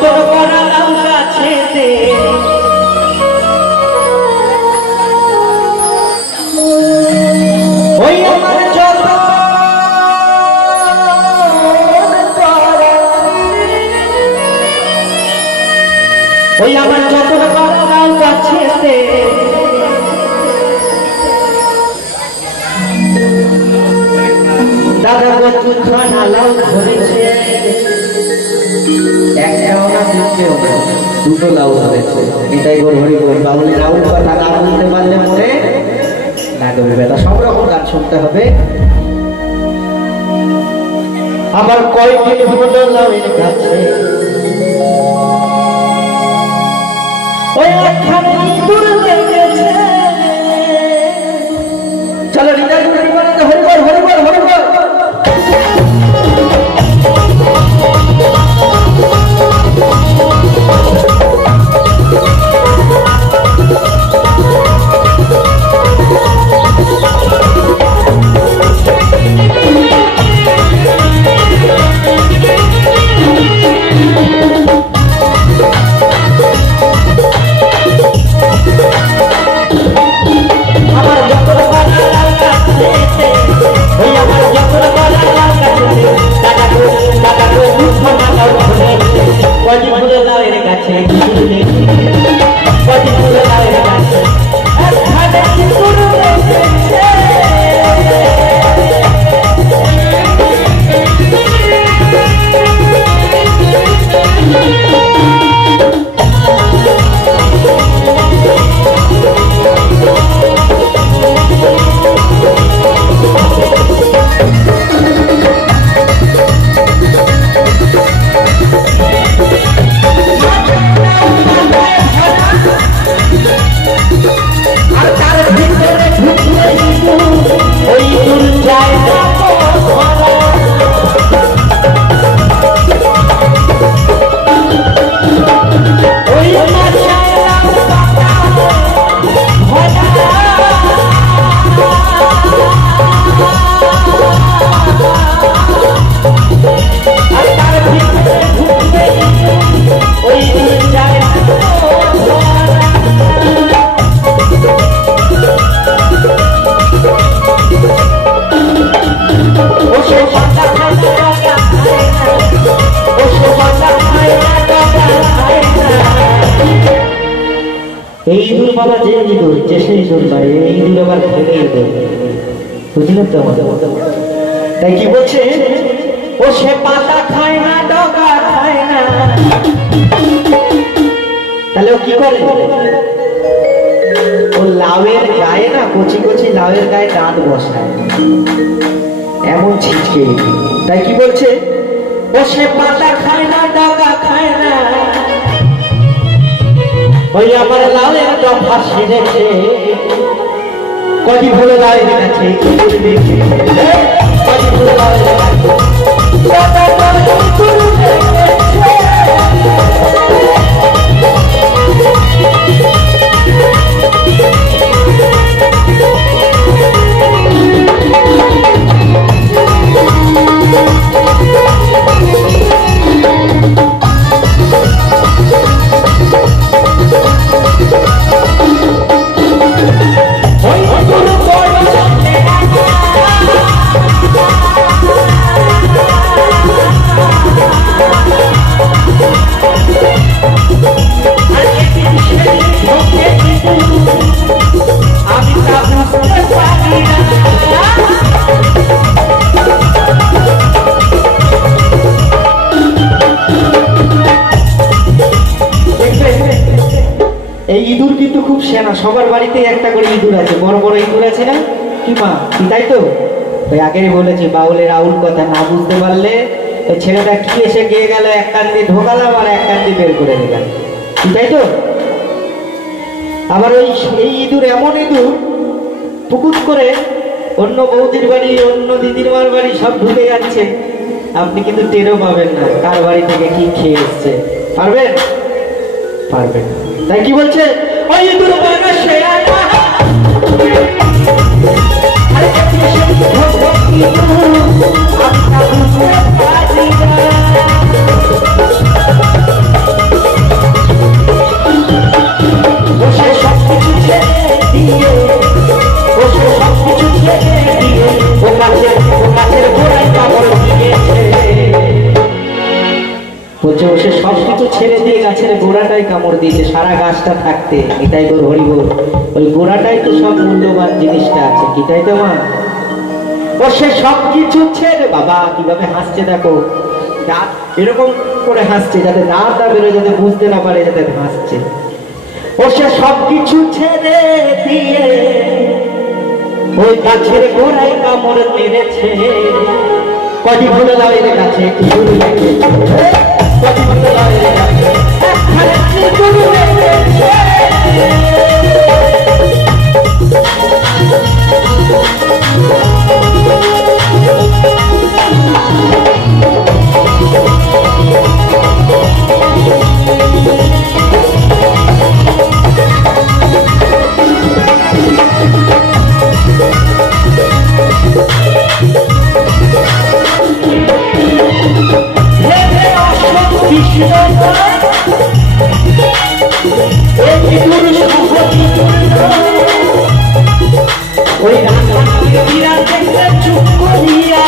যতন করালাম কাছেতে ওই আমার যতন ওই আমার যতন করালাম কাছেতে দাদা গো খানা লাউ ধরেছে একটাও না দুটোও না দুটো লাউ ধরেছে নিতাই গো হরি বল বাউল লাউর কথা না বলতে পারলে মরে লাগবে বেলা সব রকম গান শুনতে হবে আবার কয়টি হলো লাউয়ের কাছে ওই একখানে ইঁদুর লেগেছে চলো নিতাই গো হরি বল হরি বল হরি বল হরি বল এই ইঁদুর বাবা যে ইঁদুর যে সেই ইঁদুর বাড়ি এই ইঁদুর আবার ভেঙে ইঁদুর বুঝলেন তো তাই কি বলছে ও সে পাতা খায় না ডগা খায় না তাহলে ও কি করে ও লাউয়ের গায়ে না কচি কচি লাউয়ের গায়ে দাঁত বসায় এমন ছিটকে তাই কি বলছে ও সে পাতা খায় না ডগা খায় না ওই আমার লাউয়ের দফা সেরেছে কটি ভুলে লাউয়ের কাছে কটি ভুলে লাউয়ের কাছে এই ইঁদুর কিন্তু খুব সেনা সবার বাড়িতে একটা করে ইঁদুর আছে বড় বড় ইঁদুর আছে না কি মা তাই তো ওই আগেই বলেছি বাউলের আউল কথা না বুঝতে পারলে ওই ছেলেটা কি এসে গিয়ে গেল এক কান দিয়ে ঢোকালাম আর এক কান দিয়ে বের করে দিলাম তাই তো আবার ওই এই ইঁদুর এমন ইঁদুর পুকুর করে অন্য বৌদির বাড়ি অন্য দিদির মার বাড়ি সব ঢুকে যাচ্ছে আপনি কিন্তু টেরও পাবেন না কার বাড়ি থেকে কি খেয়ে এসছে পারবেন পারবেন তাই কি বলছে ওই ইঁদুর বানা শেয়ানা আরে কি সে গোড়াটাই কামড় দিয়েছে, সারা গাছটা থাকতে। এটাই তোর হরিবোল, ওই গোড়াটাই তো সব মূল্যবান জিনিসটা আছে, কি তাই তো মা? ও সে সব কিছু ছেড়ে, বাবা কিভাবে হাসছে দেখো, দাঁত এরকম করে হাসছে যাতে দাঁতটা বেরোয়, যাতে বুঝতে না পারে যাতে হাসছে। ও সে সব কিছু ছেড়ে দিয়ে ওই গাছের গোড়ায় কামড় মেরেছে। কটি ফুল লাগাই গাছে কি শুরু লেগেছে, কটি ফুল লাগাই গাছে একখানে কি শুরু লেগেছে। ওই বিরাট দেখতে চুপ করিয়া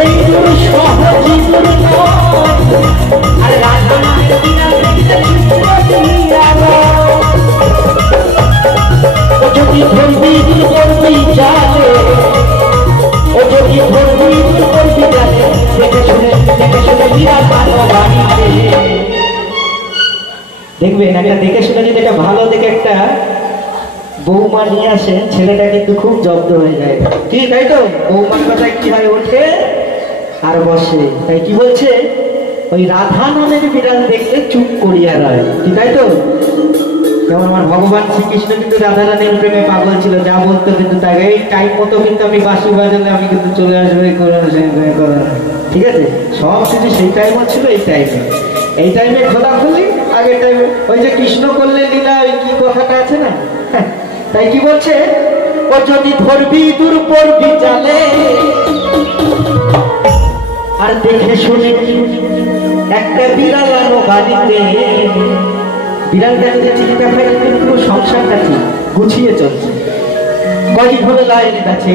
এই গুরু সহজী গুরু আর রাধা বিরাট দেখতে চুপ করিয়া যদি ধরবি করবি জানে, ও যদি ধরবি করবি জানে, দেখে শুনে বিরাট ভালো বাড়িতে দেখবেন। একটা দেখে শুনে যদি একটা ভালো দেখে একটা বৌমা নিয়ে আসে, ছেলেটা কিন্তু খুব জব্দ হয়ে যায়। ঠিক তাই তো? বৌমার কথায় কি হয়, ওঠে আর বসে। তাই কি বলছে, ওই রাধা নামের বিড়াল দেখলে চুপ করিয়া রয়, ঠিক তাই তো? যেমন আমার ভগবান শ্রীকৃষ্ণ কিন্তু রাধা রানীর প্রেমে পাগল ছিল, যা বলতো কিন্তু তাকে এই টাইম মতো কিন্তু আমি বাঁশি বাজালে আমি কিন্তু চলে আসবো, ঠিক আছে? সব কিছু সেই টাইমও ছিল, এই টাইমে খোলাখুলি, আগের টাইমে ওই যে কৃষ্ণ করলে লীলা, ওই কি কথাটা আছে না? তাই কি বলছে, ও যদি ধরবি দূর পড়বি জালে, আর দেখে শুনে একটা বিড়াল আনো বাড়িতে। বিড়ালটা যদি ঠিকঠাক হয় কিন্তু সংসারটা ঠিক গুছিয়ে চলছে। কজি ধরে লাইনে কাছে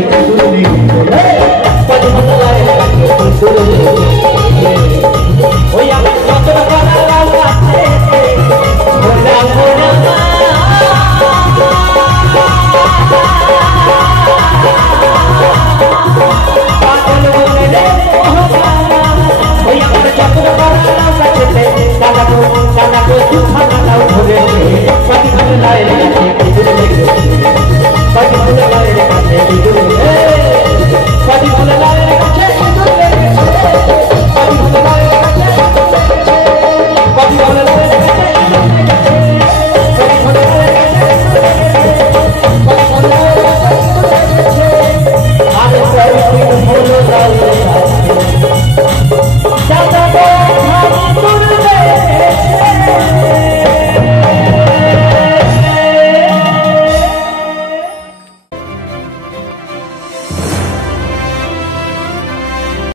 ওই আমার কত ওই আমার যত কাছে